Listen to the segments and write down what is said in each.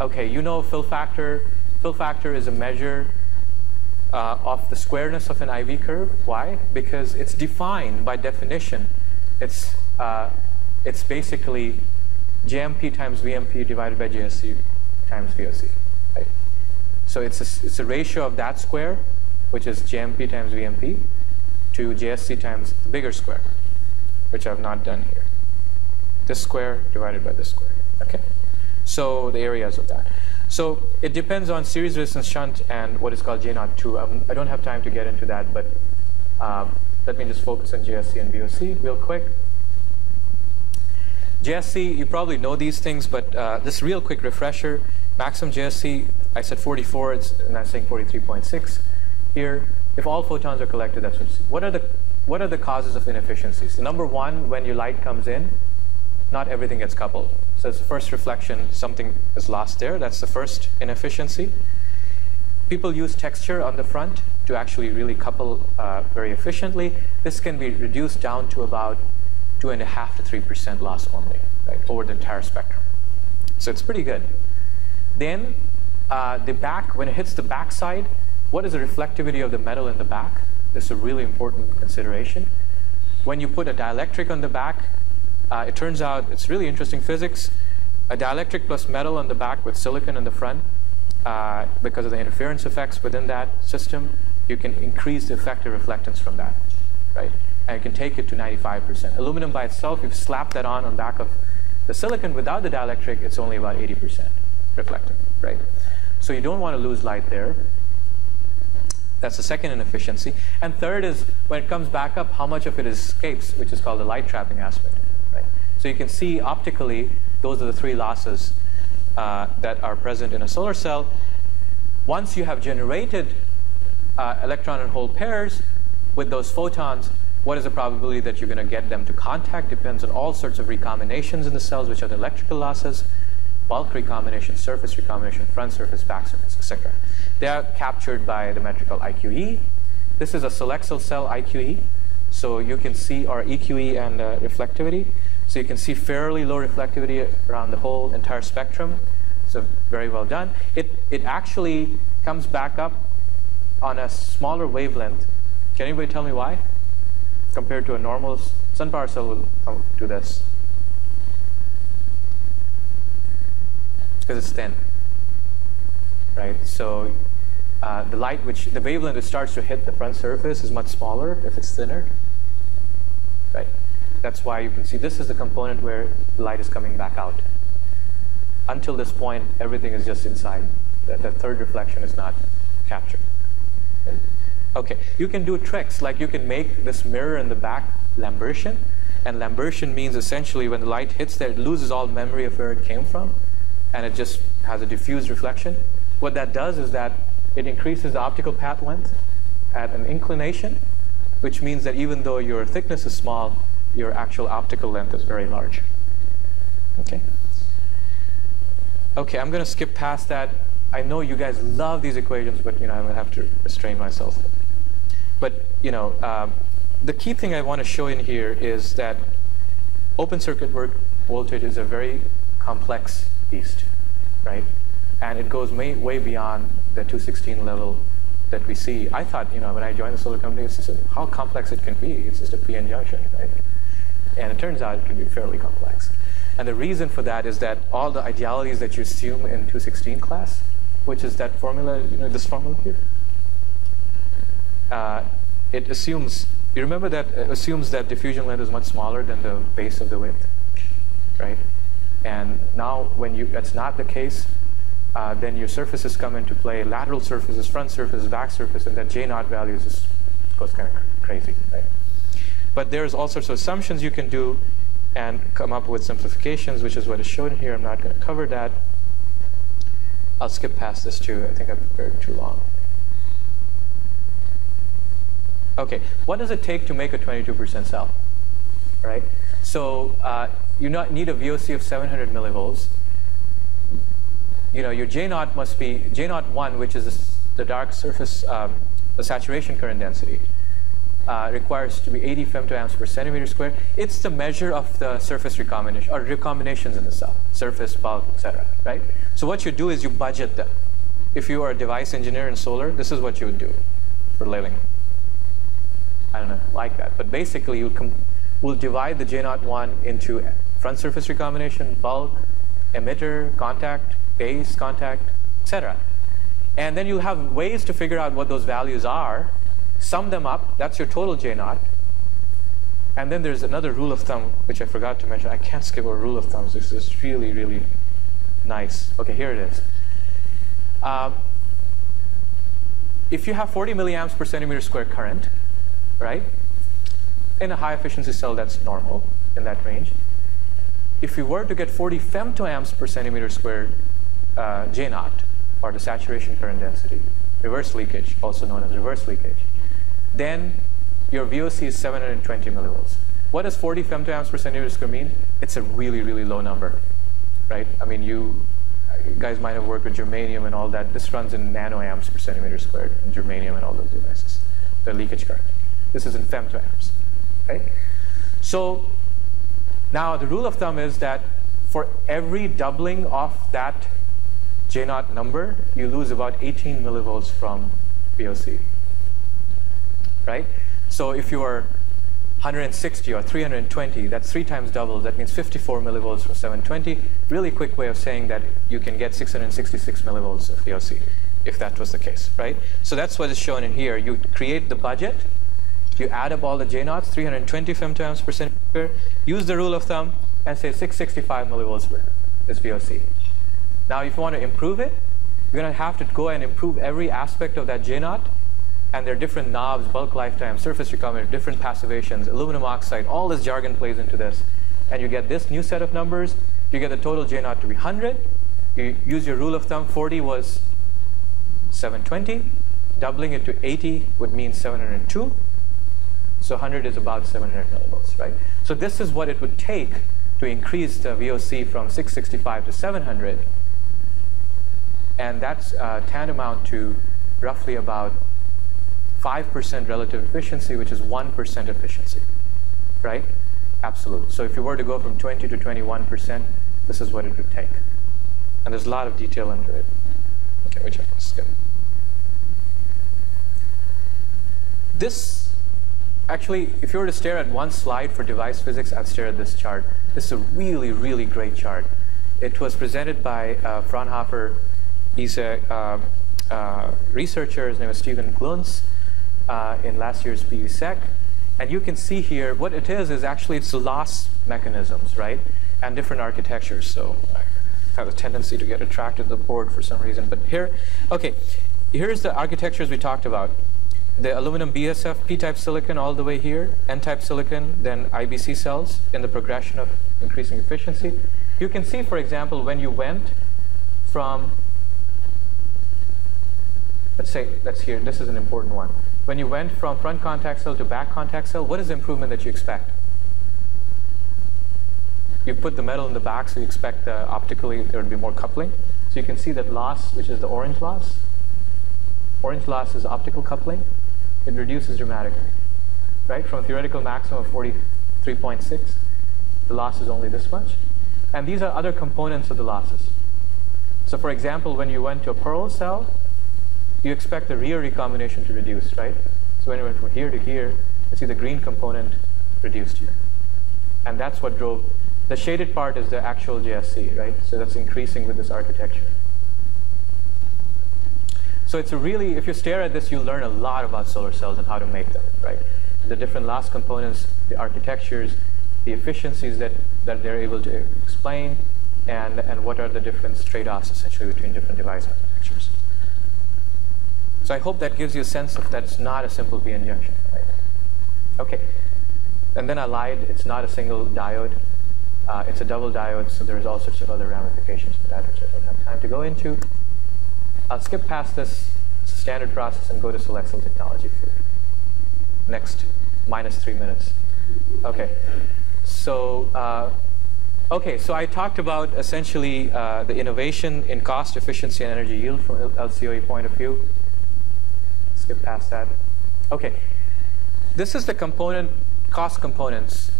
Okay, you know fill factor. Fill factor is a measure of the squareness of an IV curve. Why? Because it's defined by definition. It's basically JMP times VMP divided by JSC times VOC. Right? So it's a ratio of that square, which is JMP times VMP, to JSC times the bigger square, which I've not done here. This square divided by this square. Okay. So the areas of that. So it depends on series resistance shunt and what is called J02. I don't have time to get into that, but let me just focus on JSC and VOC real quick. JSC, you probably know these things, but this real quick refresher. Maximum JSC, I said 44, and I'm saying 43.6 here. If all photons are collected, that's what you see. What are the causes of inefficiencies? Number one, when your light comes in, not everything gets coupled. So it's the first reflection, something is lost there. That's the first inefficiency. People use texture on the front to actually really couple very efficiently. This can be reduced down to about 2.5% to 3% loss only, right, over the entire spectrum. So it's pretty good. Then the back, when it hits the back side, what is the reflectivity of the metal in the back? This is a really important consideration. When you put a dielectric on the back, it turns out it's really interesting physics. A dielectric plus metal on the back with silicon in the front, because of the interference effects within that system, you can increase the effective reflectance from that, right? And you can take it to 95%. Aluminum by itself, if you slap that on back of the silicon without the dielectric, it's only about 80% reflective, right? So you don't want to lose light there. That's the second inefficiency. And third is when it comes back up, how much of it escapes, which is called the light trapping aspect. Right? So you can see optically, those are the three losses that are present in a solar cell. Once you have generated electron and hole pairs with those photons, what is the probability that you're going to get them to contact? Depends on all sorts of recombinations in the cells, which are the electrical losses, bulk recombination, surface recombination, front surface, back surface, etc. They are captured by the metric called IQE. This is a Solexel cell IQE. So you can see our EQE and reflectivity. So you can see fairly low reflectivity around the whole entire spectrum. So very well done. It actually comes back up on a smaller wavelength. Can anybody tell me why? Compared to a normal sun power cell will come to this. Because it's thin, right? So the light, the wavelength that starts to hit the front surface is much smaller if it's thinner, right? That's why you can see this is the component where the light is coming back out. Until this point, everything is just inside. The third reflection is not captured. Okay, you can do tricks, like you can make this mirror in the back Lambertian, and Lambertian means essentially when the light hits there, it loses all memory of where it came from, and it just has a diffused reflection. What that does is that it increases the optical path length at an inclination, which means that even though your thickness is small, your actual optical length is very large. Okay. Okay, I'm going to skip past that. I know you guys love these equations, but I'm going to have to restrain myself. But the key thing I want to show in here is that open circuit voltage is a very complex beast, right? And it goes way beyond the 216 level that we see. I thought, when I joined the solar company, it's just how complex it can be. It's just a p-n junction, right? And it turns out it can be fairly complex. And the reason for that is that all the idealities that you assume in 216 class, which is that formula, this formula here, it assumes, you remember that assumes that diffusion length is much smaller than the base of the width, right? And now when that's not the case, then your surfaces come into play, lateral surfaces, front surfaces, back surface, and that J0 value just goes kind of crazy, right? But there's all sorts of assumptions you can do and come up with simplifications, which is what is shown here. I'm not going to cover that. I'll skip past this too. I think I've prepared too long. Okay, what does it take to make a 22% cell, right? So you need a VOC of 700 millivolts. Your J0 must be J01, which is the dark surface, the saturation current density. requires to be 80 femtoamps per centimeter squared. It's the measure of the surface recombination, or recombinations in the cell, surface, bulk, etc. Right? So what you do is you budget them. If you are a device engineer in solar, this is what you would do for a living. I don't know, like that. But basically, you will divide the J01 into front surface recombination, bulk, emitter, contact, base, contact, etc. And then you'll have ways to figure out what those values are, sum them up, that's your total J0. And then there's another rule of thumb, which I forgot to mention. I can't skip over rule of thumbs. This is really, really nice. Okay, here it is. If you have 40 milliamps per centimeter squared current, right, in a high efficiency cell, that's normal in that range. If you were to get 40 femtoamps per centimeter squared J0, or the saturation current density, reverse leakage, also known as reverse leakage, then your VOC is 720 millivolts. What does 40 femtoamps per centimeter squared mean? It's a really, really low number, right? I mean, you guys might have worked with germanium and all that. This runs in nanoamps per centimeter squared in germanium and all those devices, the leakage current. This is in femtoamps, right? So now the rule of thumb is that for every doubling of that J0 number, you lose about 18 millivolts from VOC, right? So if you are 160 or 320, that's 3 times double. That means 54 millivolts from 720. Really quick way of saying that you can get 666 millivolts of VOC, if that was the case, right? So that's what is shown in here. You create the budget, you add up all the J0s, 320 femtoamps per centimeter, use the rule of thumb, and say 665 millivolts is VOC. Now, if you want to improve it, you're going to have to go and improve every aspect of that J0. And there are different knobs, bulk lifetime, surface recombinant, different passivations, aluminum oxide, all this jargon plays into this. And you get this new set of numbers. You get the total J0 to be 100. You use your rule of thumb. 40 was 720. Doubling it to 80 would mean 702. So 100 is about 700 millivolts, right? So this is what it would take to increase the VOC from 665 to 700. And that's tantamount to roughly about 5% relative efficiency, which is 1% efficiency, right? Absolute. So if you were to go from 20 to 21%, this is what it would take. And there's a lot of detail under it. Okay, which I can skip. This, actually, if you were to stare at one slide for device physics, I'd stare at this chart. This is a really, really great chart. It was presented by Fraunhofer. He's a researcher. His name is Stephen Gluntz. In last year's PVSec. And you can see here, what it is actually it's the loss mechanisms, right? And different architectures. So I have a tendency to get attracted to the board for some reason. But here, okay, here's the architectures we talked about. The aluminum BSF, P-type silicon all the way here, N-type silicon, then IBC cells in the progression of increasing efficiency. You can see, for example, when you went from, let's say, that's here, this is an important one. When you went from front contact cell to back contact cell, what is the improvement that you expect? You put the metal in the back, so you expect optically there would be more coupling. So you can see that loss, which is the orange loss. Orange loss is optical coupling. It reduces dramatically, right? From a theoretical maximum of 43.6, the loss is only this much. And these are other components of the losses. So for example, when you went to a pearl cell, you expect the rear recombination to reduce, right? So when you went from here to here, you see the green component reduced here. And that's what drove, the shaded part is the actual JSC, right? So that's increasing with this architecture. So it's a really, if you stare at this, you'll learn a lot about solar cells and how to make them, right? The different loss components, the architectures, the efficiencies that they're able to explain, and what are the different trade-offs essentially between different device architectures. So I hope that gives you a sense of that it's not a simple p-n junction, right? Okay, and then I lied. It's not a single diode. It's a double diode, so there's all sorts of other ramifications for that, which I don't have time to go into. I'll skip past this standard process and go to Solexel technology for next -3 minutes. Okay, so so I talked about essentially the innovation in cost, efficiency, and energy yield from LCOE point of view. Skip past that. Okay. this is the cost components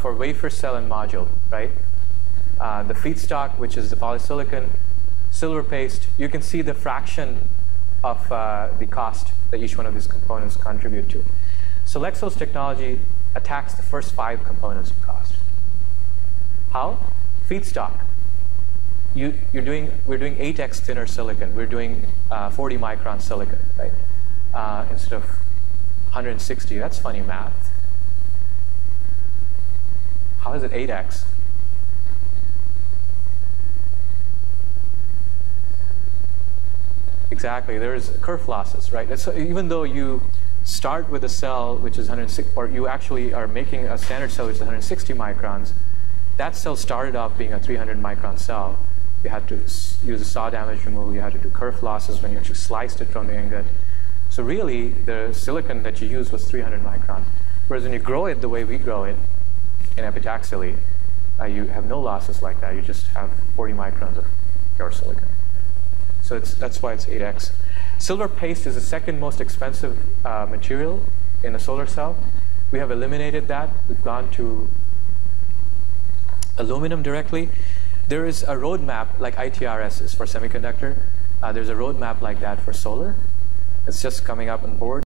for wafer, cell, and module, right? The feedstock, which is the polysilicon, silver paste. You can see the fraction of the cost that each one of these components contribute to. Solexel's technology attacks the first 5 components of cost. How? Feedstock. We're doing 8x thinner silicon. We're doing 40 micron silicon, right? Instead of 160. That's funny math. How is it 8x? Exactly. There's kerf losses, right? So even though you start with a cell which is 160, or you actually are making a standard cell which is 160 microns, that cell started off being a 300 micron cell. You had to use a saw damage removal. You had to do kerf losses when you actually sliced it from the ingot. So really, the silicon that you used was 300 micron. Whereas when you grow it the way we grow it in epitaxially, you have no losses like that. You just have 40 microns of pure silicon. So that's why it's 8x. Silver paste is the second most expensive material in a solar cell. We have eliminated that. We've gone to aluminum directly. There is a roadmap like ITRS is for semiconductor. There's a roadmap like that for solar. It's just coming up on board.